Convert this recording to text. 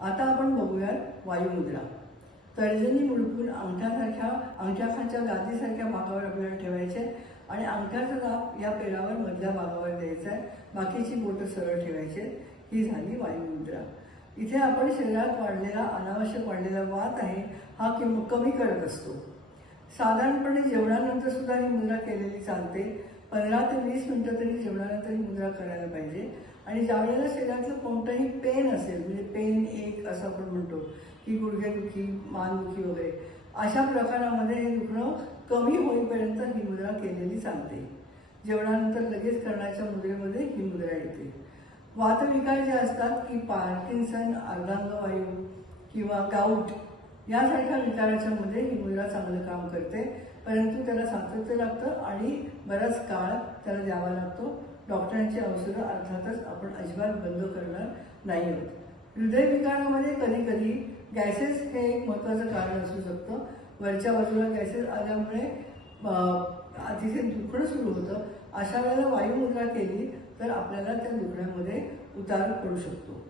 आता आपण बघूयात वायुमुद्रा। तर्जनी मुडपून अंगठ्याखालच्या गादीसारख्या भागावर आपल्याला ठेवायचे आणि अंगठ्याचा दाब या पेरावर मधल्या भागावर द्यायचा आहे, बाकीची बोटं सरळ ठेवायची। ही झाली वायुमुद्रा। इथे आपण शरीरात वाढलेला अनावश्यक वाढलेला वात आहे हा कमी करत असतो। साधारणपणे जेवणानंतर सुद्धा ही मुद्रा केलेली चालते। 15 ते 20 मिनिटं तरी जेवणानंतर ही मुद्रा करायला पाहिजे। आणि ज्यावेळेला शरीरातलं कोणतंही पेन असेल, म्हणजे पेन एक असं आपण म्हणतो की गुडघेदुखी, मानदुखी वगैरे, अशा प्रकारामध्ये हे दुखणं कमी होईपर्यंत ही मुद्रा केलेली चालते। जेवणानंतर लगेच करण्याच्या मुद्रेमध्ये ही मुद्रा येते। वातविकार जे असतात की पार्किन्सन, अर्धांगवायू किंवा गाऊट यासारख्या विकाराच्या मध्ये ही मुद्रा चांगलं काम करते, परंतु त्याला सातत्य लागतं आणि बराच काळ त्याला द्यावा लागतो। डॉक्टरांची औषधं अर्थातच आपण अजिबात बंद करणार नाही आहोत। हृदयविकारामध्ये कधी कधी गॅसेस हे एक महत्त्वाचं कारण असू शकतं। वरच्या बाजूला गॅसेस आल्यामुळे अतिशय दुखणं सुरू होतं। अशा वेळेला वायुमुद्रा केली तर आपल्याला त्या दुखण्यामध्ये उतार पडू शकतो।